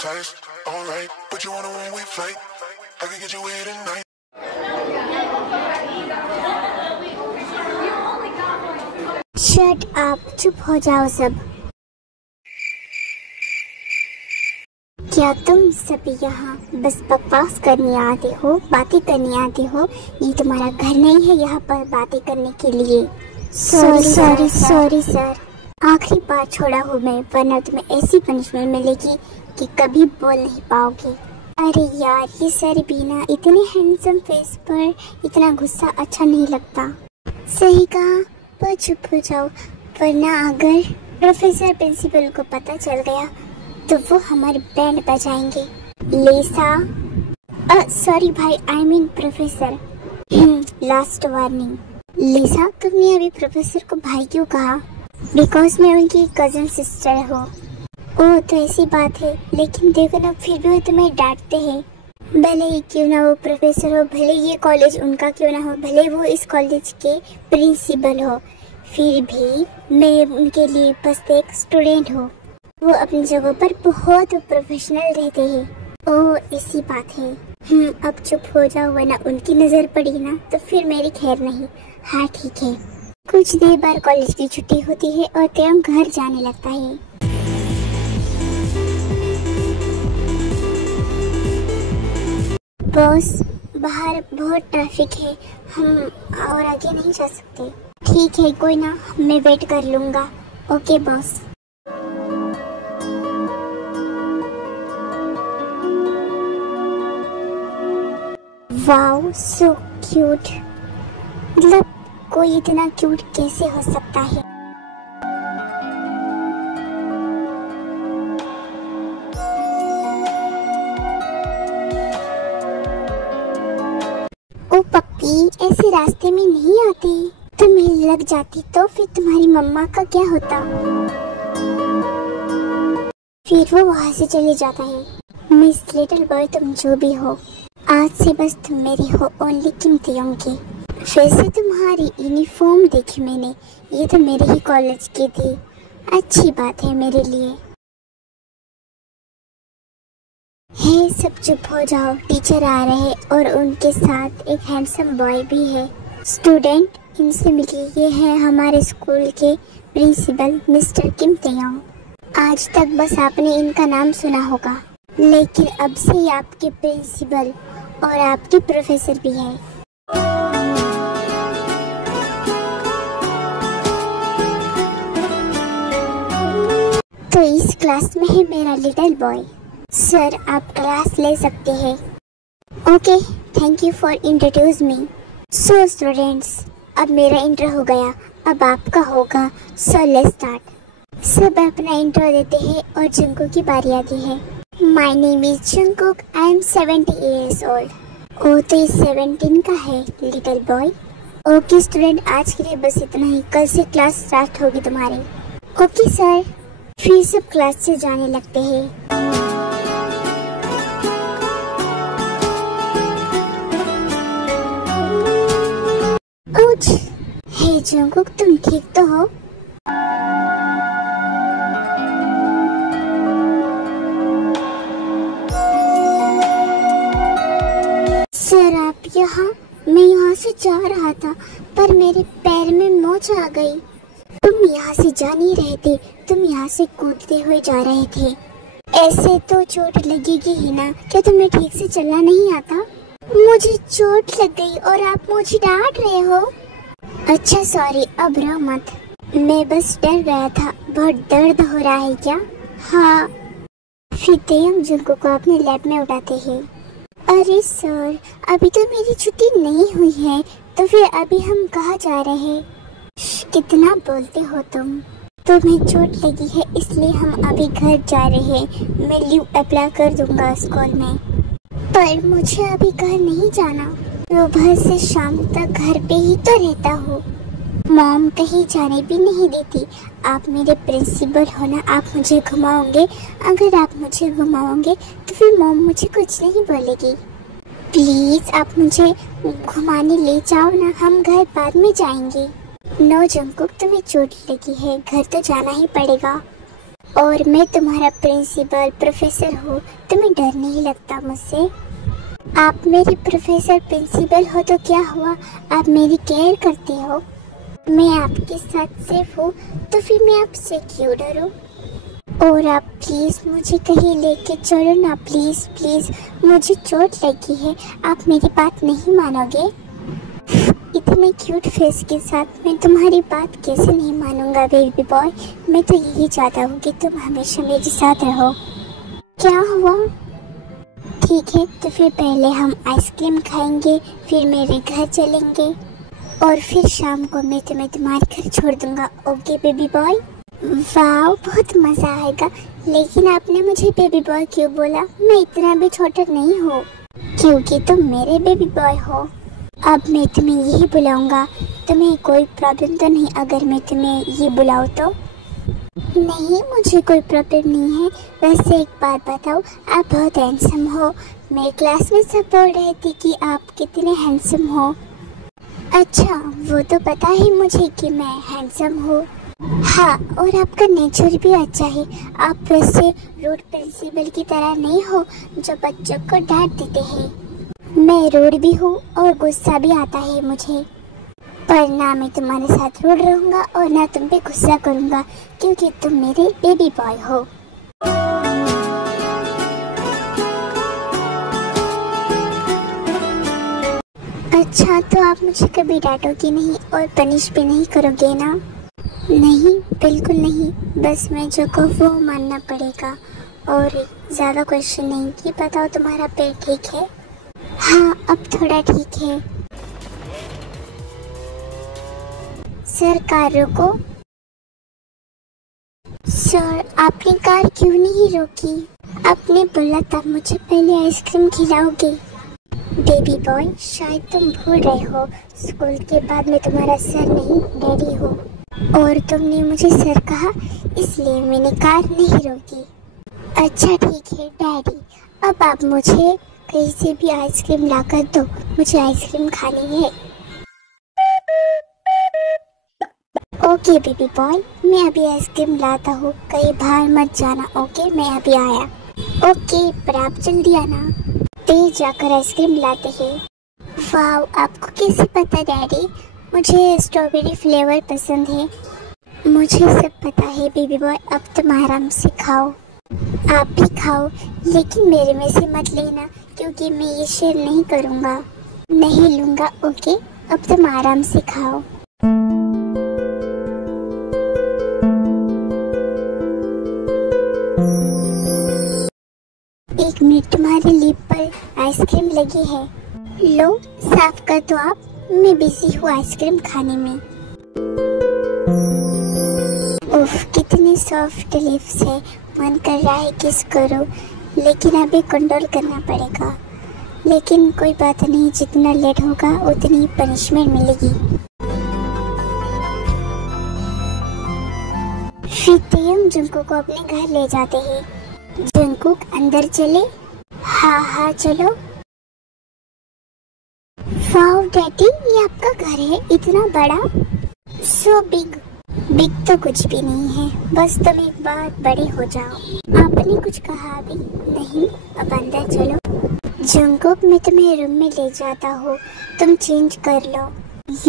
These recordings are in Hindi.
taste alright. Put you on a one-way flight. I can get you away tonight. Shut up, चुप हो जाओ सब। क्या तुम सभी यहाँ बस बकवास करने आते हो, बातें करने आते हो? ये तुम्हारा घर नहीं है यहाँ पर बातें करने के लिए। सॉरी सर, आखिरी बार छोड़ा हूँ मैं, वरना तुम्हें ऐसी पनिशमेंट मिलेगी कि कभी बोल नहीं पाओगे। अरे यार, ये सर बीना, इतने हैंडसम फेस पर इतना गुस्सा अच्छा नहीं लगता। सही कहा, पर चुप हो जाओ, वरना अगर प्रोफेसर प्रिंसिपल को पता चल गया तो वो हमारे बैंड बजाएंगे। लेसा, सॉरी भाई, I mean professor. Last warning. लेसा, तुमने अभी प्रोफेसर को भाई क्यों कहा? बिकॉज मैं उनकी कजन सिस्टर हूँ। ओह, तो ऐसी बात है, लेकिन देखो ना, फिर भी वो तुम्हें डांटते हैं। भले ही क्यों ना वो प्रोफेसर हो, भले ये कॉलेज उनका क्यों ना हो, भले वो इस कॉलेज के प्रिंसिपल हो, फिर भी मैं उनके लिए बस एक स्टूडेंट हूँ। वो अपनी जगह पर बहुत प्रोफेशनल रहते हैं। ओह, ऐसी बात है। अब चुप हो जाओ, वरना उनकी नज़र पड़ी ना तो फिर मेरी खैर नहीं। हाँ ठीक है। कुछ देर बाद कॉलेज की छुट्टी होती है और तेयम घर जाने लगता है। बॉस, बाहर बहुत ट्रैफिक है, हम और आगे नहीं जा सकते। ठीक है, कोई ना, मैं वेट कर लूँगा। Okay boss. Wow, so cute. मतलब कोई इतना क्यूट कैसे हो सकता है? ओ पप्पी, ऐसे रास्ते में नहीं आती। तुम्हें लग जाती तो फिर तुम्हारी मम्मा का क्या होता? फिर वो वहाँ से चले जाता है। मिस लिटिल बॉय, तुम जो भी हो, आज से बस तुम मेरी हो, ओनली किम तेयोंग की। वैसे तुम्हारी यूनिफॉर्म देखी मैंने, ये तो मेरे ही कॉलेज की थी। अच्छी बात है मेरे लिए। हे सब चुप हो जाओ, टीचर आ रहे हैं और उनके साथ एक हैंडसम बॉय भी है। स्टूडेंट, इनसे मिलिए, ये है हमारे स्कूल के प्रिंसिपल मिस्टर किम तेयोंग। आज तक बस आपने इनका नाम सुना होगा, लेकिन अब से ये आपके प्रिंसिपल और आपके प्रोफेसर भी है। तो इस क्लास में है मेरा लिटिल बॉय। सर, आप क्लास ले सकते हैं। Okay, thank you for introduce me. So students, अब मेरा इंट्रो हो गया, अब आपका होगा। So let's start. सब अपना इंट्रो देते हैं और जंगकुक की बारी आती है। My name is Jungkook, I am 70 years old। ओ, तो ये 17 का है लिटिल बॉय। ओके स्टूडेंट, आज के लिए बस इतना ही, कल से क्लास स्टार्ट होगी तुम्हारी। Okay sir. फिर सब क्लास से जाने लगते हैं। हे जंगकुक, तुम ठीक तो हो? सर आप यहाँ? मैं यहाँ से जा रहा था पर मेरे पैर में मोच आ गई। तुम यहाँ से जा नहीं रहे थे, तुम यहाँ से कूदते हुए जा रहे थे। ऐसे तो चोट लगेगी ही ना, क्या तुम्हें ठीक से चलना नहीं आता? मुझे चोट लग गई और आप मुझे डांट रहे हो? अच्छा सॉरी, अब रो मत, मैं बस डर गया था। बहुत दर्द हो रहा है क्या? हाँ। फिर तेयंग जंगकुक को अपने लैब में उठाते हैं। अरे सर, अभी तो मेरी छुट्टी नहीं हुई है, तो फिर अभी हम कहाँ जा रहे हैं? कितना बोलते हो तुम। तुम्हें चोट लगी है इसलिए हम अभी घर जा रहे हैं। मैं लीव अप्लाई कर दूंगा स्कूल में। पर मुझे अभी घर नहीं जाना, सुबह से शाम तक घर पे ही तो रहता हूँ। मॉम कहीं जाने भी नहीं देती। आप मेरे प्रिंसिपल हो ना, आप मुझे घुमाओगे। अगर आप मुझे घुमाओगे तो फिर मॉम मुझे कुछ नहीं बोलेगी। प्लीज आप मुझे घुमाने ले जाओ ना, हम घर बाद में जाएंगे। नो जंगकुक, तुम्हें चोट लगी है, घर तो जाना ही पड़ेगा। और मैं तुम्हारा प्रिंसिपल प्रोफेसर हूँ, तुम्हें डर नहीं लगता मुझसे? आप मेरे प्रोफेसर प्रिंसिपल हो तो क्या हुआ, आप मेरी केयर करते हो। मैं आपके साथ सेफ हूँ तो फिर मैं आपसे क्यों डरूं? और आप प्लीज़ मुझे कहीं लेके चलो ना, प्लीज़ प्लीज़, मुझे चोट लगी है, आप मेरी बात नहीं मानोगे? इतने क्यूट फेस के साथ मैं तुम्हारी बात कैसे नहीं मानूंगा बेबी बॉय। मैं तो यही चाहता हूँ कि तुम हमेशा मेरे साथ रहो। क्या हुआ? ठीक है, तो फिर पहले हम आइसक्रीम खाएंगे, फिर मेरे घर चलेंगे और फिर शाम को मैं तुम्हें तुम्हारे घर छोड़ दूंगा। Okay baby boy? वाह, बहुत मज़ा आएगा। लेकिन आपने मुझे बेबी बॉय क्यों बोला? मैं इतना भी छोटा नहीं हूँ। क्योंकि तुम मेरे बेबी बॉय हो। अब मैं तुम्हें यही बुलाऊंगा। तुम्हें कोई प्रॉब्लम तो नहीं अगर मैं तुम्हें ये बुलाऊँ तो? नहीं, मुझे कोई प्रॉब्लम नहीं है। वैसे एक बात बताओ, आप बहुत हैंडसम हो। मेरे क्लास में सब बोल रहे थे कि आप कितने हैंडसम हो। अच्छा, वो तो पता है मुझे कि मैं हैंडसम हूँ। हाँ, और आपका नेचर भी अच्छा है। आप वैसे रूड प्रिंसिपल की तरह नहीं हो जो बच्चों को डांट देते हैं। मैं रूड भी हूँ और गुस्सा भी आता है मुझे, पर ना मैं तुम्हारे साथ रूड रहूँगा और ना तुम पे गुस्सा करूँगा, क्योंकि तुम मेरे बेबी बॉय हो। अच्छा, तो आप मुझे कभी डांटोगे नहीं और पनिश भी नहीं करोगे ना? नहीं, बिल्कुल नहीं। बस मैं जो कहूँ वो मानना पड़ेगा और ज़्यादा क्वेश्चन नहीं। कि बताओ, तुम्हारा पेट ठीक है? हाँ, अब थोड़ा ठीक है। सर, कार रोको। सर, आपने कार क्यों नहीं रोकी? आपने बोला था मुझे पहले आइसक्रीम खिलाओगे। बेबी बॉय, शायद तुम भूल रहे हो, स्कूल के बाद मैं तुम्हारा सर नहीं डैडी हूँ, और तुमने मुझे सर कहा इसलिए मैंने कार नहीं रोकी। अच्छा ठीक है डैडी, अब आप मुझे कहीं से भी आइसक्रीम ला कर दो, मुझे आइसक्रीम खानी है। ओके बेबी बॉय, मैं अभी आइसक्रीम लाता हूँ, कहीं बाहर मत जाना। ओके, मैं अभी आया। ओके, पर आप जल्दी आना। तेज जाकर आइसक्रीम लाते हैं। वाव, आपको कैसे पता डैडी? मुझे स्ट्रॉबेरी फ्लेवर पसंद है। मुझे सब पता है बेबी बॉय, अब तुम आराम से खाओ। आप भी खाओ, लेकिन मेरे में से मत लेना, क्योंकि मैं ये शेयर नहीं करूँगा। नहीं लूँगा। ओके, अब तुम आराम से खाओ। एक मिनट, तुम्हारे लिप पर आइसक्रीम लगी है, लो साफ कर दो आप। मैं बिजी हूँ आइसक्रीम खाने में। उफ, कितनी सॉफ्ट लिप्स है, मन कर रहा है किस करो, लेकिन अभी कंट्रोल करना पड़ेगा। लेकिन कोई बात नहीं, जितना लेट होगा उतनी पनिशमेंट मिलेगी। फिर तेयम जंकुक को अपने घर ले जाते हैं। जंकुक, अंदर चले? हाँ हाँ चलो। वाओ डैडी, ये आपका घर है, इतना बड़ा? So big. बिग तो कुछ भी नहीं है, बस तुम एक बार बड़े हो जाओ। आपने कुछ कहा अभी? नहीं, अब अंदर चलो। जंकुक, मैं तुम्हें रूम में ले जाता हूँ, तुम चेंज कर लो।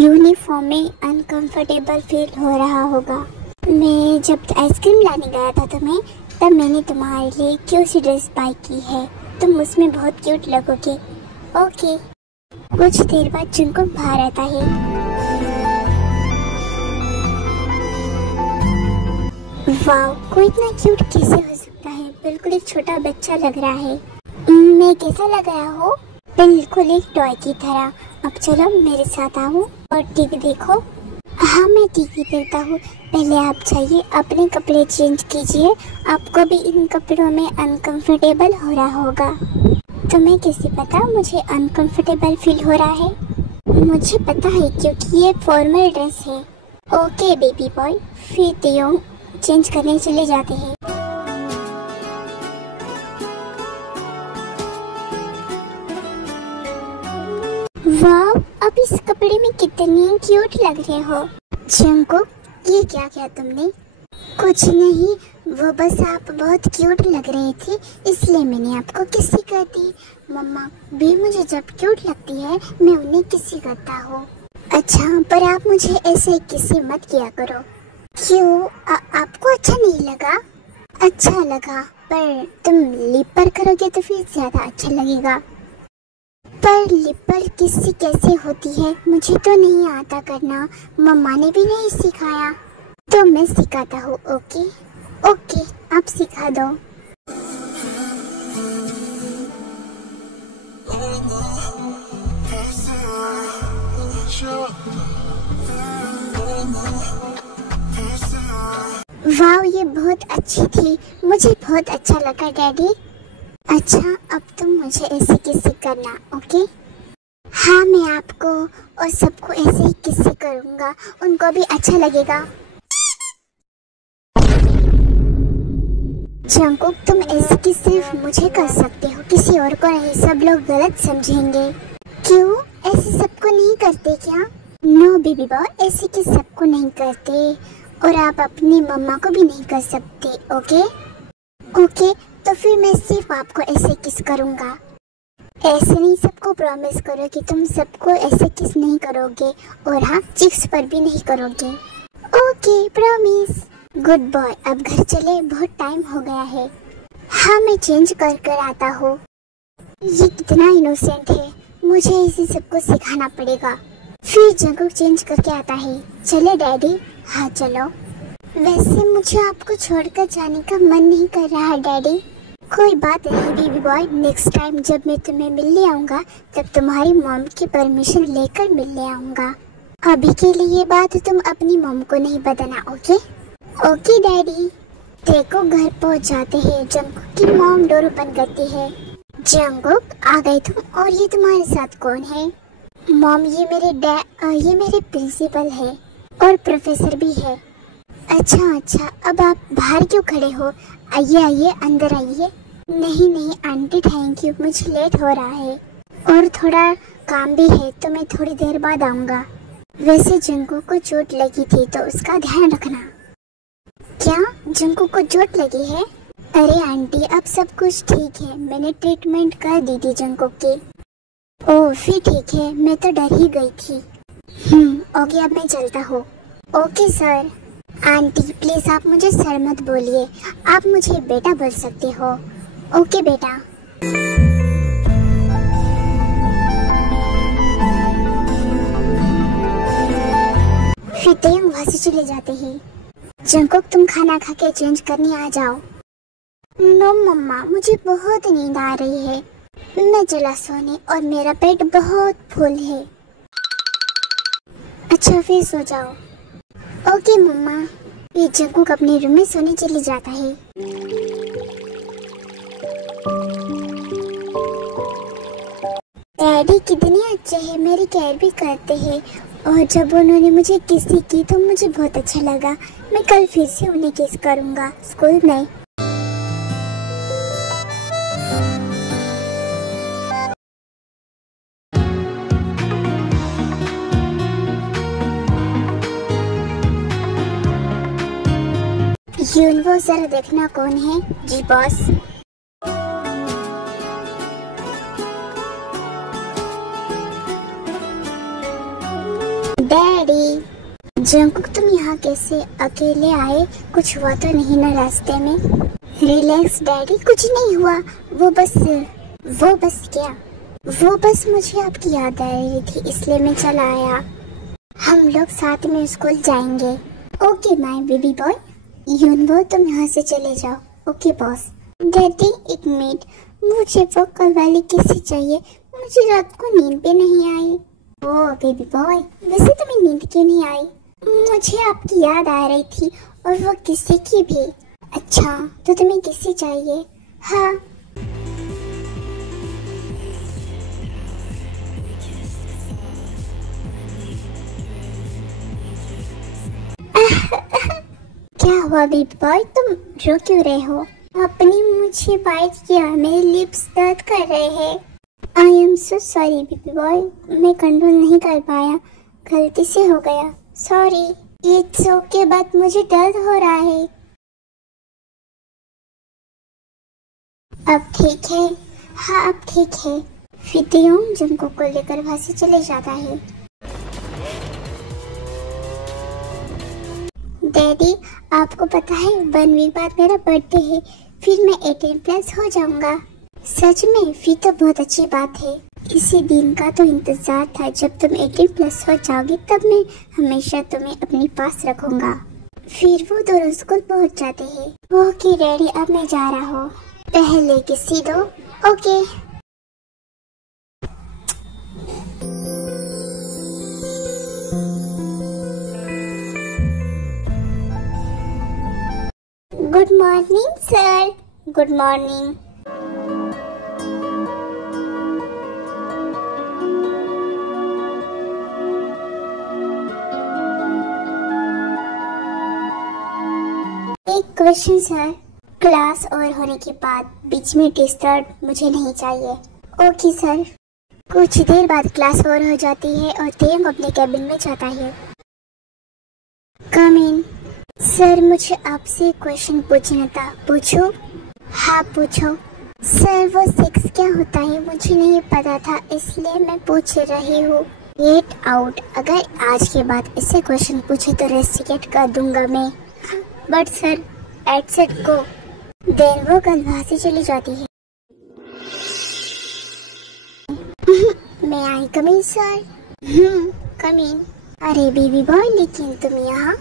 यूनिफॉर्म में अनकंफर्टेबल फील हो रहा होगा। मैं जब आइसक्रीम लाने गया था तुम्हें, तब मैंने तुम्हारे लिए क्यूट सी ड्रेस बाय की है, तुम उसमें बहुत क्यूट लगोगे। ओके। कुछ देर बाद जंकुक बाहर आता है। वाव, कोई इतना क्यूट कैसे हो सकता है? बिल्कुल एक छोटा बच्चा लग रहा है। मैं कैसा लग रहा हूँ? बिल्कुल एक टॉय की तरह। अब चलो मेरे साथ आओ और टीवी देखो। हाँ, मैं टीवी देखता हूँ। पहले आप जाइए, अपने कपड़े चेंज कीजिए, आपको भी इन कपड़ों में अनकंफर्टेबल हो रहा होगा। तुम्हें कैसे पता मुझे अनकंफर्टेबल फील हो रहा है? मुझे पता है, क्योंकि ये फॉर्मल ड्रेस है। ओके बेबी बॉय, फिर तेयोंग चेंज करने चले जाते हैं। वाह, अब इस कपड़े में कितनी क्यूट लग रहे हो। जंकुक, ये क्या किया तुमने? कुछ नहीं, वो बस आप बहुत क्यूट लग रही थी इसलिए मैंने आपको किसी कर दी। मम्मा भी मुझे जब क्यूट लगती है मैं उन्हें किसी करता हूँ। अच्छा, पर आप मुझे ऐसे किसी मत किया करो। क्यों? आपको अच्छा नहीं लगा? अच्छा लगा, पर तुम लिप पर करोगे तो फिर ज्यादा अच्छा लगेगा। पर लिप पर किसी कैसे होती है मुझे तो नहीं आता करना, मम्मा ने भी नहीं सिखाया, तो मैं सिखाता हूँ। ओके ओके, आप सिखा दो। वाह, ये बहुत अच्छी थी, मुझे बहुत अच्छा लगा डैडी। अच्छा, अब तुम मुझे ऐसे किसी करना। ओके? हाँ, मैं आपको और सबको ऐसे ही किसी करूँगा, उनको भी अच्छा लगेगा। जंगकुक, तुम ऐसे कि सिर्फ मुझे कर सकते हो, किसी और को नहीं, सब लोग गलत समझेंगे। क्यों? ऐसे सबको नहीं करते क्या? नो बेबी बॉय, ऐसे कि सबको नहीं करते, और आप अपनी मम्मा को भी नहीं कर सकते। ओके ओके, तो फिर मैं सिर्फ आपको ऐसे किस करूँगा। ऐसे नहीं, सबको प्रॉमिस करो कि तुम सबको ऐसे किस नहीं करोगे, और हाँ, चिक्स पर भी नहीं करोगे। Okay, promise. गुड बॉय, अब घर चले, बहुत टाइम हो गया है। हाँ, मैं चेंज कर कर आता हूँ। ये कितना इनोसेंट है, मुझे इसे सबको सिखाना पड़ेगा। फिर जंगकुक चेंज करके आता है। चले डैडी? हाँ चलो। वैसे मुझे आपको छोड़कर जाने का मन नहीं कर रहा डैडी। कोई बात नहीं बेबी बॉय, नेक्स्ट टाइम जब मैं तुम्हें मिलने आऊँगा तब तुम्हारी मॉम की परमिशन लेकर मिलने आऊँगा। अभी के लिए ये बात तुम अपनी मॉम को नहीं बताना। Okay okay daddy. देखो, घर पहुँच जाते हैं। जंगकुक की मॉम डोर ओपन करती है। जंगकुक, आ गए तुम? और ये तुम्हारे साथ कौन है? मॉम, ये मेरे प्रिंसिपल है और प्रोफेसर भी है। अच्छा, अब आप बाहर क्यों खड़े हो? आइए आइए, अंदर आइए। नहीं नहीं आंटी, थैंक यू, मुझे लेट हो रहा है और थोड़ा काम भी है, तो मैं थोड़ी देर बाद आऊँगा। वैसे जंगकुक को चोट लगी थी तो उसका ध्यान रखना। क्या जंगकुक को चोट लगी है? अरे आंटी, अब सब कुछ ठीक है, मैंने ट्रीटमेंट कर दी थी जंगकुक की। ओह, फिर ठीक है, मैं तो डर ही गई थी। ओके, अब मैं चलता हूँ। Okay sir. आंटी प्लीज आप मुझे सर मत बोलिए, आप मुझे बेटा बोल सकते हो। ओके बेटा। फिर तेयंग वहाँ से चले जाते हैं। जंगकुक, तुम खाना खा के चेंज करने आ जाओ। नो मम्मा, मुझे बहुत नींद आ रही है, मैं चला सोने और मेरा पेट बहुत फुल है। अच्छा, फिर सो जाओ। ओके मम्मा। फिर जंगकुक अपने रूम में सोने चले जाता है। डैडी कितने अच्छे हैं, मेरी केयर भी करते हैं, और जब उन्होंने मुझे किस की तो मुझे बहुत अच्छा लगा। मैं कल फिर से उन्हें किस करूँगा स्कूल में। यूनवो, जरा देखना कौन है। जी बॉस। डैडी। जंगकुक, तुम यहाँ कैसे अकेले आए? कुछ हुआ तो नहीं ना रास्ते में? रिलैक्स डैडी, कुछ नहीं हुआ, वो बस क्या? वो बस मुझे आपकी याद आ रही थी इसलिए मैं चला आया। हम लोग साथ में स्कूल जाएंगे। Okay my baby boy. यूनवो, तुम यहाँ से चले जाओ। Okay boss. डैडी एक मिनट, मुझे वो कल वाली किसी चाहिए, मुझे रात को नींद भी नहीं आई। ओह बेबी बॉय, वैसे तुम्हें नींद क्यों नहीं आई? मुझे आपकी याद आ रही थी और वो किसी की भी। अच्छा, तो तुम्हें किसी चाहिए? हाँ। क्या हुआ बेबी बॉय, तुम रो क्यों रहे हो? आपने मुझे बाइट किया, मेरे लिप्स दर्द कर रहे हैं। I am so sorry baby boy, मैं कंट्रोल नहीं कर पाया, गलती से हो गया, सॉरी। इट्स ओके बट मुझे दर्द हो रहा है। अब ठीक है? हाँ अब ठीक है। फिर तियोंग जंगकुक को लेकर वहाँ से चले जाता है। डैडी आपको पता है 1 वीक बाद मेरा बर्थडे है, फिर मैं 18+ हो जाऊंगा। सच में? फिर तो बहुत अच्छी बात है। इसी दिन का तो इंतजार था, जब तुम 18+ हो जाओगे तब मैं हमेशा तुम्हें अपने पास रखूंगा। फिर वो दोनों स्कूल पहुंच जाते हैं। ओके डैडी अब मैं जा रहा हूँ। पहले किसी दो। Okay. Good morning sir. Good morning. एक क्वेश्चन सर, क्लास और होने के बाद बीच में डिस्टर्ब मुझे नहीं चाहिए। Okay sir. कुछ देर बाद क्लास और हो जाती है और तियोंग अपने कैबिन में जाता है। कम इन। सर मुझे आपसे क्वेश्चन पूछना था, पूछो? हाँ पूछो। सर वो 6 क्या होता है मुझे नहीं पता था, इसलिए मैं पूछ रही हूँ। Get out. अगर आज के बाद इससे क्वेश्चन पूछे तो रेस्टिकेट कर दूंगा मैं। बट सर एट सेट को। देन वो कल वहाँ से चली जाती है। मैं आई कम इन सर? कम इन। अरे बेबी बॉय लेकिन तुम यहाँ?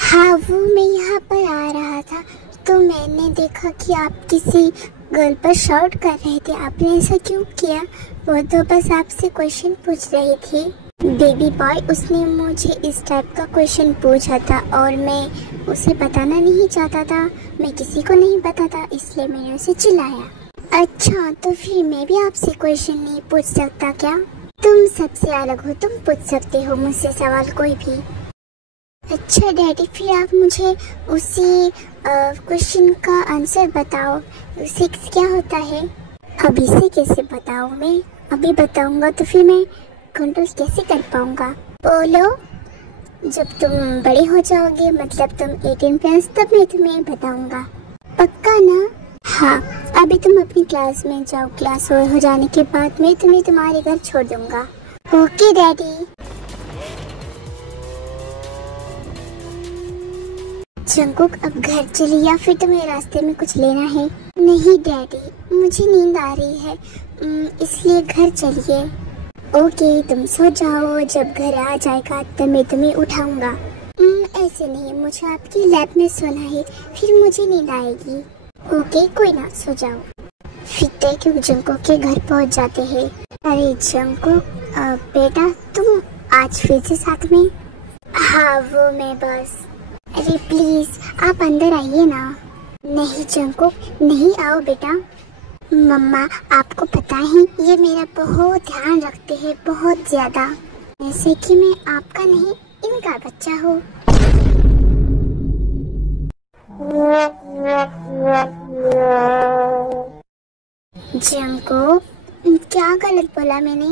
हाँ वो मैं यहाँ पर आ रहा था तो मैंने देखा कि आप किसी गर्ल पर शाउट कर रहे थे। आपने ऐसा क्यों किया? वो तो बस आपसे क्वेश्चन पूछ रही थी। बेबी बॉय उसने मुझे इस टाइप का क्वेश्चन पूछा था और मैं उसे बताना नहीं चाहता था, मैं किसी को नहीं बताता, इसलिए मैंने उसे चिल्लाया। अच्छा तो फिर मैं भी आपसे क्वेश्चन नहीं पूछ सकता क्या? तुम सबसे अलग हो, तुम पूछ सकते हो मुझसे सवाल कोई भी। अच्छा डैडी फिर आप मुझे उसी क्वेश्चन का आंसर बताओ। 6 क्या होता है? अभी से कैसे बताऊँ मैं? अभी बताऊंगा तो फिर मैं कंट्रोल कैसे कर पाऊंगा? बोलो। जब तुम बड़े हो जाओगे, मतलब तुम 18+, तब मैं तुम्हें बताऊंगा। पक्का ना? हाँ। अभी तुम अपनी क्लास में जाओ, क्लास हो जाने के बाद मैं तुम्हें तुम्हारे घर छोड़ दूंगा। Okay daddy. जंगकुक अब घर चली या फिर तुम्हें रास्ते में कुछ लेना है? नहीं डैडी मुझे नींद आ रही है, इसलिए घर चलिए। ओके तुम सो जाओ, जब घर आ जाएगा तब मैं तुम्हें उठाऊंगा। ऐसे नहीं, मुझे आपकी लैब में सोना है, फिर मुझे नींद आएगी। ओके कोई ना, सो जाओ। फिर ताएक्यूक जंगकुक के घर पहुंच जाते हैं। अरे जंगकुक बेटा तुम आज फिर से साथ में? हाँ वो मैं बस। अरे प्लीज आप अंदर आइए ना। नहीं जंगकुक नहीं, आओ बेटा। मम्मा आपको पता है ये मेरा बहुत ध्यान रखते हैं, बहुत ज्यादा, जैसे कि मैं आपका नहीं इनका बच्चा हूँ। जंगकुक क्या गलत बोला मैंने?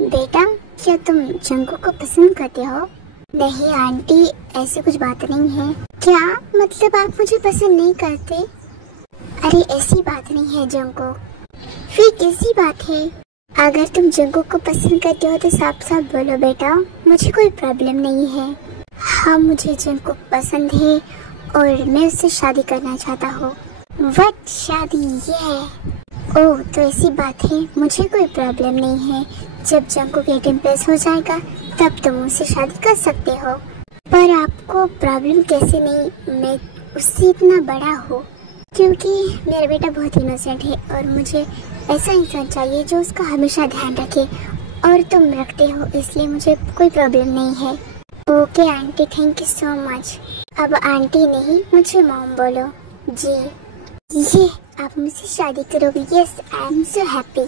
बेटा क्या तुम जंगकुक को पसंद करते हो? नहीं आंटी ऐसी कुछ बात नहीं है। क्या मतलब आप मुझे पसंद नहीं करते? अरे ऐसी बात नहीं है जंगकुक। फिर कैसी बात है? अगर तुम जंगकुक को पसंद करते हो तो साफ साफ बोलो बेटा, मुझे कोई प्रॉब्लम नहीं है। हाँ मुझे जंगकुक पसंद है और मैं उससे शादी करना चाहता हूँ। व्हाट शादी? ये ओह तो ऐसी बात है, मुझे कोई प्रॉब्लम नहीं है। जब जंगकुक 18+ हो जाएगा तब तुम उससे शादी कर सकते हो। पर आपको प्रॉब्लम कैसे नहीं? मैं उससे इतना बड़ा हूँ। क्योंकि मेरा बेटा बहुत इनोसेंट है और मुझे ऐसा इंसान चाहिए जो उसका हमेशा ध्यान रखे, और तुम रखते हो, इसलिए मुझे कोई प्रॉब्लम नहीं है। Okay aunty thank you so much. अब आंटी नहीं मुझे मॉम बोलो। जी ये आप मुझसे शादी करोगे? Yes I am so happy.